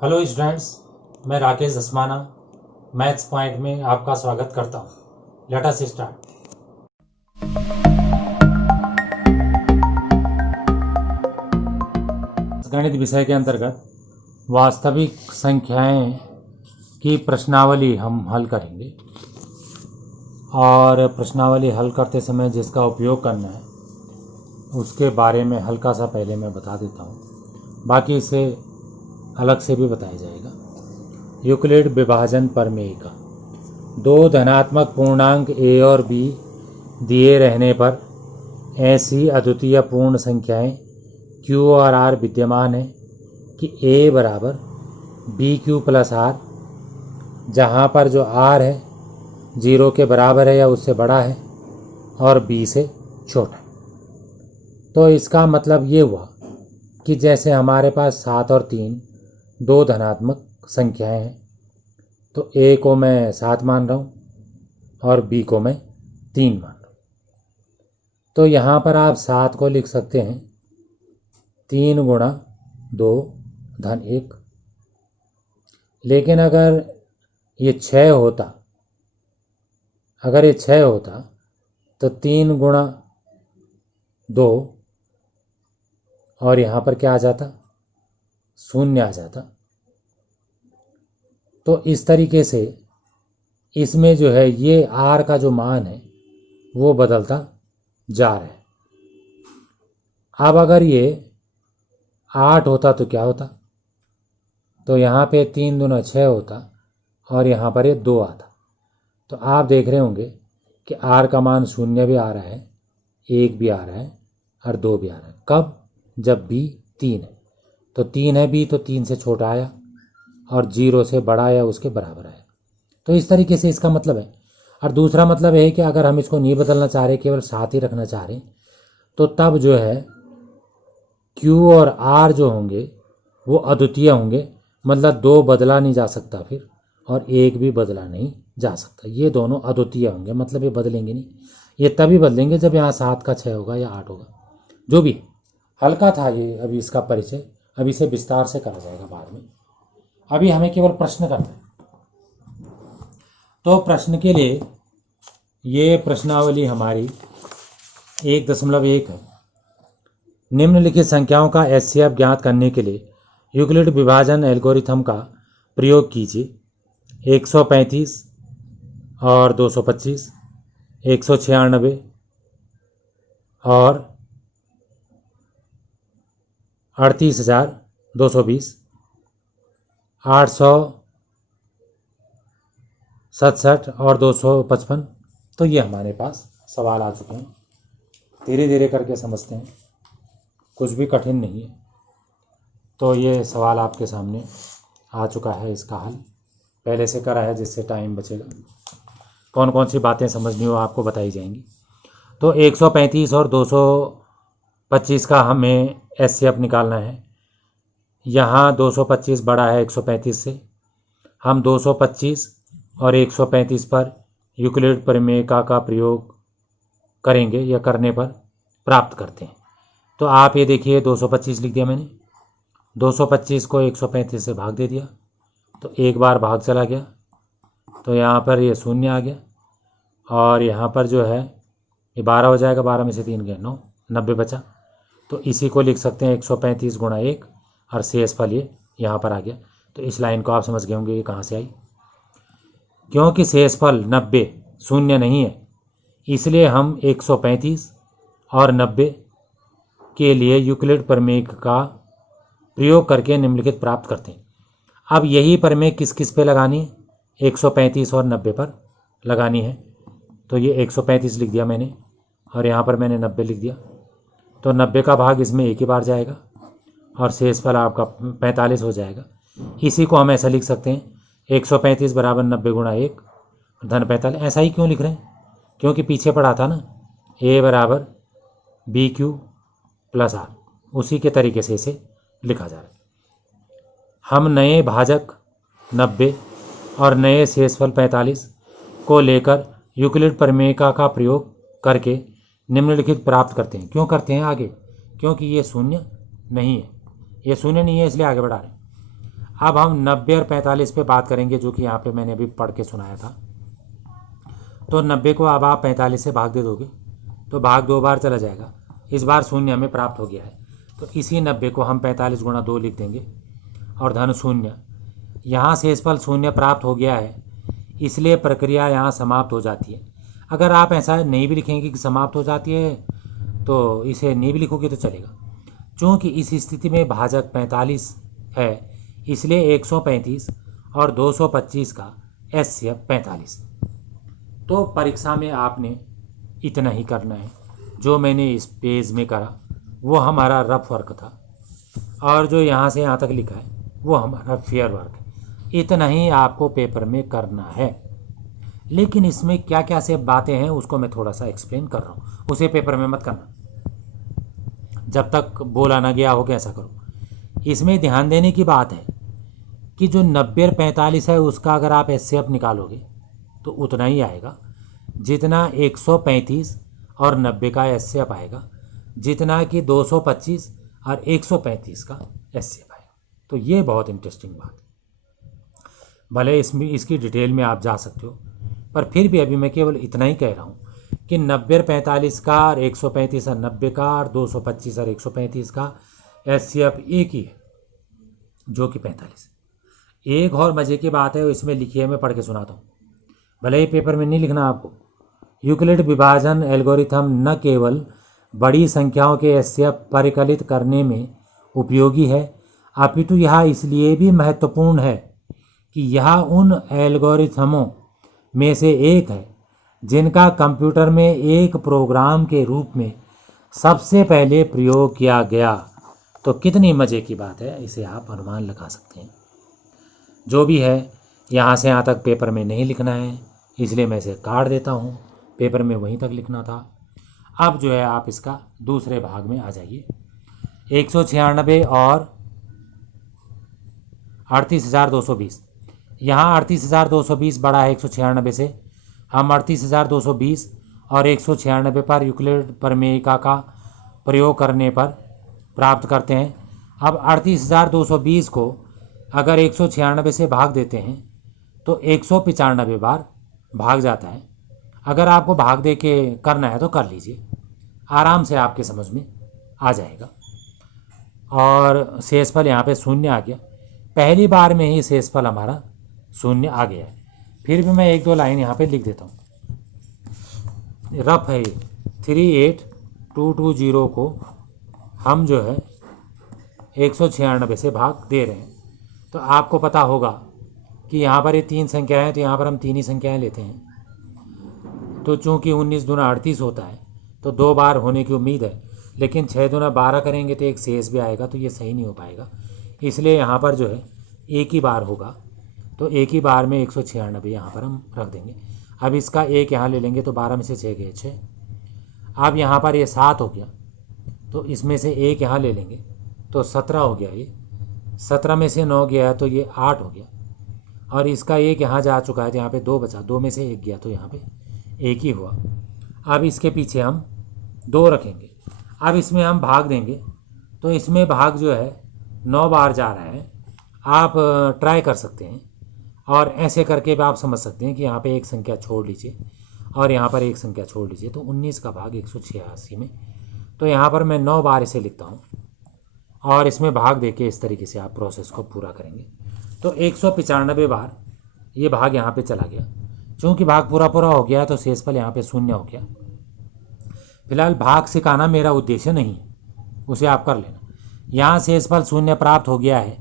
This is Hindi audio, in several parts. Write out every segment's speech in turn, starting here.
हेलो स्टूडेंट्स, मैं राकेश धस्माना मैथ्स पॉइंट में आपका स्वागत करता हूँ। Let us start. गणित विषय के अंतर्गत वास्तविक संख्याएं की प्रश्नावली हम हल करेंगे और प्रश्नावली हल करते समय जिसका उपयोग करना है उसके बारे में हल्का सा पहले मैं बता देता हूँ, बाकी इसे अलग से भी बताया जाएगा। यूक्लिड विभाजन प्रमेय का दो धनात्मक पूर्णांक a और b दिए रहने पर ऐसी अद्वितीय पूर्ण संख्याएं q और r विद्यमान है कि a बराबर bq प्लस r, जहाँ पर जो r है 0 के बराबर है या उससे बड़ा है और b से छोटा है। तो इसका मतलब ये हुआ कि जैसे हमारे पास 7 और 3 दो धनात्मक संख्याएं हैं, तो a को मैं 7 मान रहा हूँ और b को मैं 3 मान रहा हूँ। तो यहाँ पर आप 7 को लिख सकते हैं 3 गुणा 2 धन 1। लेकिन अगर ये 6 होता तो 3 गुणा 2 और यहाँ पर क्या आ जाता, 0 आ जाता। तो इस तरीके से इसमें जो है ये r का जो मान है वो बदलता जा रहा है। अब अगर ये 8 होता तो क्या होता, तो यहाँ पे 3 दूना 6 होता और यहाँ पर ये 2 आता। तो आप देख रहे होंगे कि r का मान 0 भी आ रहा है, 1 भी आ रहा है और 2 भी आ रहा है। कब? जब b 3 है। तो 3 है b, तो 3 से छोटा आया और 0 से बड़ा या उसके बराबर आया। तो इस तरीके से इसका मतलब है। और दूसरा मतलब है कि अगर हम इसको नहीं बदलना चाह रहे, केवल 7 ही रखना चाह रहे, तो तब जो है Q और R जो होंगे वो अद्वितीय होंगे, मतलब 2 बदला नहीं जा सकता फिर, और 1 भी बदला नहीं जा सकता। ये दोनों अद्वितीय होंगे, मतलब ये बदलेंगे नहीं। ये तभी बदलेंगे जब यहाँ 7 का 6 होगा या 8 होगा। जो भी हल्का था ये अभी इसका परिचय, अभी इसे विस्तार से करा जाएगा बाद में। अभी हमें केवल प्रश्न करना है। तो प्रश्न के लिए ये प्रश्नावली हमारी 1.1 है। निम्नलिखित संख्याओं का एचसीएफ ज्ञात करने के लिए यूक्लिड विभाजन एल्गोरिथम का प्रयोग कीजिए। 135 और 225, 196 और 38,220, 867 और 255। तो ये हमारे पास सवाल आ चुके हैं। धीरे धीरे करके समझते हैं, कुछ भी कठिन नहीं है। तो ये सवाल आपके सामने आ चुका है, इसका हल पहले से करा है, जिससे टाइम बचेगा। कौन कौन सी बातें समझनी हो आपको बताई जाएंगी। तो 135 और 225 का हमें एचसीएफ निकालना है। यहाँ 225 बड़ा है 135 से। हम 225 और 135 पर यूक्लिड प्रमेय का प्रयोग करेंगे या करने पर प्राप्त करते हैं। तो आप ये देखिए 225 लिख दिया मैंने, 225 को 135 से भाग दे दिया, तो एक बार भाग चला गया, तो यहाँ पर ये 0 आ गया और यहाँ पर जो है ये 12 हो जाएगा, 12 में से 3 गए 9, 90 बचा। तो इसी को लिख सकते हैं 135 गुणा 1 और शेषफल ये यहाँ पर आ गया। तो इस लाइन को आप समझ गए होंगे ये कहाँ से आई। क्योंकि शेषफल 90 0 नहीं है, इसलिए हम 135 और 90 के लिए यूक्लिड प्रमेय का प्रयोग करके निम्नलिखित प्राप्त करते हैं। अब यही प्रमेय किस किस पे लगानी है? 135 और 90 पर लगानी है। तो ये 135 लिख दिया मैंने और यहाँ पर मैंने 90 लिख दिया। तो 90 का भाग इसमें एक ही बार जाएगा और शेषफल आपका 45 हो जाएगा। इसी को हम ऐसा लिख सकते हैं 135 बराबर 90 गुणा 1 धन 45। ऐसा ही क्यों लिख रहे हैं? क्योंकि पीछे पढ़ा था ना, a बराबर BQ प्लस R, उसी के तरीके से इसे लिखा जा रहा है। हम नए भाजक 90 और नए शेषफल 45 को लेकर यूक्लिड प्रमेय का प्रयोग करके निम्नलिखित प्राप्त करते हैं। क्यों करते हैं आगे? क्योंकि ये 0 नहीं है, ये 0 नहीं है, इसलिए आगे बढ़ा रहे हैं। अब हम 90 और 45 पे बात करेंगे, जो कि यहाँ पे मैंने अभी पढ़ के सुनाया था। तो 90 को अब आप 45 से भाग दे दोगे तो भाग 2 बार चला जाएगा। इस बार शून्य हमें प्राप्त हो गया है, तो इसी 90 को हम 45 गुणा 2 लिख देंगे और धन शून्य। यहाँ शेषफल शून्य प्राप्त हो गया है, इसलिए प्रक्रिया यहाँ समाप्त हो जाती है। अगर आप ऐसा नहीं भी लिखेंगे कि समाप्त हो जाती है, तो इसे नहीं भी लिखोगे तो चलेगा। चूँकि इस स्थिति में भाजक 45 है, इसलिए 135 और 225 का HCF 45। तो परीक्षा में आपने इतना ही करना है। जो मैंने इस पेज में करा वो हमारा रफ वर्क था, और जो यहाँ से यहाँ तक लिखा है वो हमारा फेयर वर्क है। इतना ही आपको पेपर में करना है। लेकिन इसमें क्या क्या से बातें हैं उसको मैं थोड़ा सा एक्सप्लेन कर रहा हूँ, उसे पेपर में मत करना जब तक बोला ना गया हो कि ऐसा करो। इसमें ध्यान देने की बात है कि जो 90 और 45 है उसका अगर आप HCF निकालोगे तो उतना ही आएगा जितना 135 और 90 का HCF आएगा, जितना कि 225 और 135 का HCF आएगा। तो ये बहुत इंटरेस्टिंग बात है। भले इसमें इसकी डिटेल में आप जा सकते हो, पर फिर भी अभी मैं केवल इतना ही कह रहा हूँ कि 90 और 45 का और 135 और 90 का और 225 और 135 का HCF एक ही है, जो कि 45 है। एक और मज़े की बात है, इसमें लिखी है, मैं पढ़ के सुनाता हूँ। भले ही पेपर में नहीं लिखना आपको। यूक्लिड विभाजन एल्गोरिथम न केवल बड़ी संख्याओं के HCF परिकलित करने में उपयोगी है, अपितु यह इसलिए भी महत्वपूर्ण है कि यह उन एल्गोरिथमों में से एक है जिनका कंप्यूटर में एक प्रोग्राम के रूप में सबसे पहले प्रयोग किया गया। तो कितनी मज़े की बात है, इसे आप अनुमान लगा सकते हैं। जो भी है, यहाँ से यहाँ तक पेपर में नहीं लिखना है, इसलिए मैं इसे काट देता हूँ। पेपर में वहीं तक लिखना था। अब जो है आप इसका दूसरे भाग में आ जाइए। 196 और 38,220। यहाँ 38,220 बड़ा है 196 से। हम 38,220 और 196 पर यूक्लिड प्रमेयिका का प्रयोग करने पर प्राप्त करते हैं। अब 38,220 को अगर 196 से भाग देते हैं तो 195 बार भाग जाता है। अगर आपको भाग दे के करना है तो कर लीजिए, आराम से आपके समझ में आ जाएगा। और शेषफल यहाँ पे शून्य आ गया। पहली बार में ही शेषफल हमारा शून्य आ गया है। फिर भी मैं एक दो लाइन यहाँ पे लिख देता हूँ। रफ है ये। 38,220 को हम जो है 196 से भाग दे रहे हैं। तो आपको पता होगा कि यहाँ पर ये 3 संख्याएँ हैं, तो यहाँ पर हम 3 ही संख्याएँ लेते हैं। तो चूँकि 19 दूना 38 होता है तो 2 बार होने की उम्मीद है, लेकिन 6 दूना 12 करेंगे तो एक शेष भी आएगा, तो ये सही नहीं हो पाएगा। इसलिए यहाँ पर जो है एक ही बार होगा, तो एक ही बार में 196 यहाँ पर हम रख देंगे। अब इसका एक यहाँ ले लेंगे तो 12 में से 6 गए 6। अब यहाँ पर ये 7 हो गया, तो इसमें से एक यहाँ ले लेंगे तो 17 हो गया। ये 17 में से 9 गया तो ये 8 हो गया। और इसका एक यहाँ जा चुका है तो यहाँ पे 2 बचा, 2 में से 1 गया तो यहाँ पे 1 ही हुआ। अब इसके पीछे हम 2 रखेंगे। अब इसमें हम भाग देंगे तो इसमें भाग जो है 9 बार जा रहा है। आप ट्राई कर सकते हैं और ऐसे करके भी आप समझ सकते हैं कि यहाँ पे एक संख्या छोड़ लीजिए और यहाँ पर एक संख्या छोड़ लीजिए, तो 19 का भाग 186 में। तो यहाँ पर मैं 9 बार इसे लिखता हूँ और इसमें भाग देके इस तरीके से आप प्रोसेस को पूरा करेंगे। तो 195 बार ये भाग यहाँ पे चला गया। चूँकि भाग पूरा पूरा हो गया तो शेषफल यहाँ पे शून्य हो गया। फिलहाल भाग सिखाना मेरा उद्देश्य नहीं है, उसे आप कर लेना। यहाँ शेषफल शून्य प्राप्त हो गया है,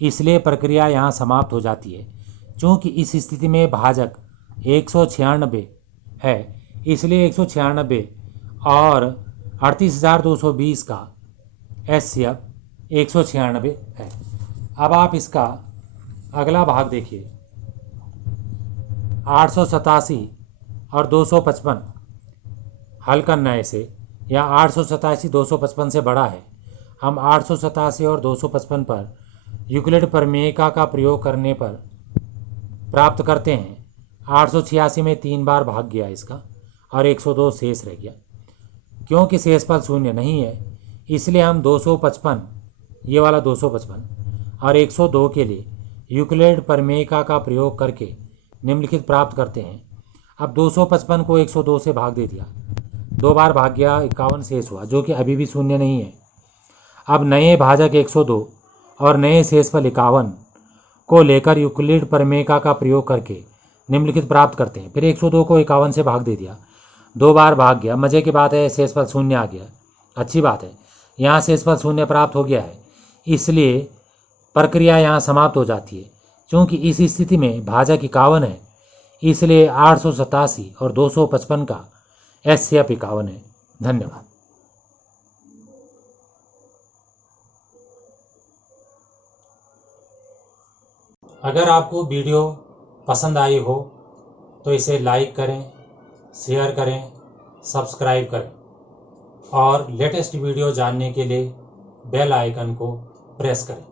इसलिए प्रक्रिया यहाँ समाप्त हो जाती है। चूँकि इस स्थिति में भाजक 196 है, इसलिए 196 और 38,220 का HCF 196 है। अब आप इसका अगला भाग देखिए। 887 और 255 हल करना है इसे, या 887 255 से बड़ा है। हम 887 और 255 पर यूक्लिड प्रमेयिका का प्रयोग करने पर प्राप्त करते हैं। 886 में 3 बार भाग गया इसका और 102 शेष रह गया। क्योंकि शेषफल शून्य नहीं है, इसलिए हम 255, ये वाला 255 और 102 के लिए यूक्लिड प्रमेयिका का प्रयोग करके निम्नलिखित प्राप्त करते हैं। अब 255 को 102 से भाग दे दिया, 2 बार भाग गया, 51 शेष हुआ, जो कि अभी भी शून्य नहीं है। अब नए भाजक 102 और नए शेषफल 51 को लेकर यूक्लिड प्रमेयिका का प्रयोग करके निम्नलिखित प्राप्त करते हैं। फिर 102 को 51 से भाग दे दिया, 2 बार भाग गया, मज़े की बात है, शेषफल शून्य आ गया, अच्छी बात है। यहाँ शेषफल शून्य प्राप्त हो गया है, इसलिए प्रक्रिया यहाँ समाप्त हो जाती है। क्योंकि इस स्थिति में भाजक 51 है, इसलिए 887 और 255 का HCF 51 है। धन्यवाद। अगर आपको वीडियो पसंद आई हो तो इसे लाइक करें, शेयर करें, सब्सक्राइब करें और लेटेस्ट वीडियो जानने के लिए बेल आइकन को प्रेस करें।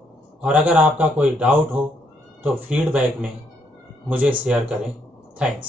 और अगर आपका कोई डाउट हो तो फीडबैक में मुझे शेयर करें। थैंक्स।